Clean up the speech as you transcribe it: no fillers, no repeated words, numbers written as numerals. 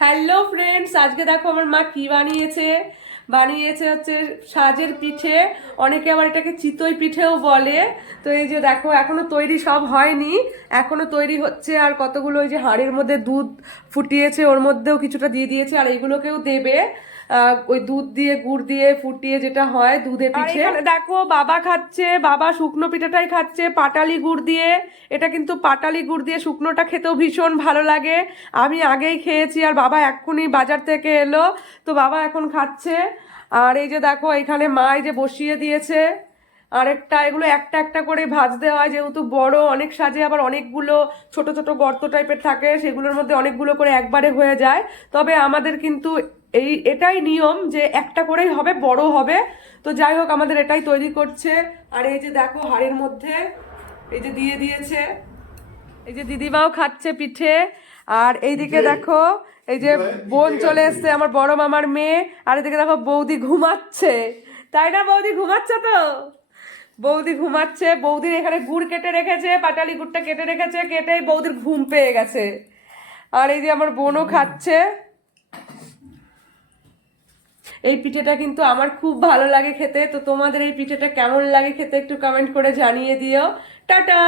Hello friends, আজকে দেখো আমার মা কি বানিয়েছে। বানিয়েছে হচ্ছে সাজের পিঠে, অনেকে আবার এটাকে চিতই পিঠেও বলে। তো এই যে দেখো, এখনো তৈরি সব হয়নি, এখনো তৈরি হচ্ছে। আর কতগুলো ওই যে হাঁড়ির মধ্যে দুধ ফুটিয়েছে, ওর মধ্যেও কিছুটা দিয়ে দিয়েছে, আর এইগুলোকেও দেবে। ওই দুধ দিয়ে গুড় দিয়ে ফুটিয়ে যেটা হয় দুধে পিঠে। এখানে দেখো বাবা খাচ্ছে, বাবা শুকনো পিঠাটাই খাচ্ছে পাটালি গুড় দিয়ে। এটা কিন্তু পাটালি গুড় দিয়ে শুকনোটা খেতেও ভীষণ ভালো লাগে। আমি আগেই খেয়েছি, আর বাবা এক্ষুনি বাজার থেকে এলো, তো বাবা এখন খাচ্ছে। আর এই যে দেখো এখানে মা এই যে বসিয়ে দিয়েছে আরেকটা। এগুলো একটা একটা করে ভাজতে হয়, যেহেতু বড় অনেক সাজে, আবার অনেকগুলো ছোট ছোট গর্ত টাইপের থাকে, সেগুলোর মধ্যে অনেকগুলো করে একবারে হয়ে যায়। তবে আমাদের কিন্তু এটাই নিয়ম যে একটা করেই হবে, বড় হবে। তো যাই হোক, আমাদের এটাই তৈরি করছে। আর এই যে দেখো হাঁড়ির মধ্যে এই যে দিয়ে দিয়েছে, এই যে দিদিমাও খাচ্ছে পিঠে। আর এইদিকে দেখো এই যে বোন চলে এসছে, আমার বড় মামার মেয়ে। আর এদিকে দেখো বৌদি ঘুমাচ্ছে, তাই না বৌদি? ঘুমাচ্ছে তো, বৌদি ঘুমাচ্ছে। বৌদির এখানে গুড় কেটে রেখেছে, পাটালি গুড়টা কেটে রেখেছে, কেটে বৌদির ঘুম পেয়ে গেছে। আর এই যে আমার বোনও খাচ্ছে। এই পিঠেটা কিন্তু আমার খুব ভালো লাগে খেতে। তো তোমাদের এই পিঠেটা কেমন লাগে খেতে একটু কমেন্ট করে জানিয়ে দিও। টাটা।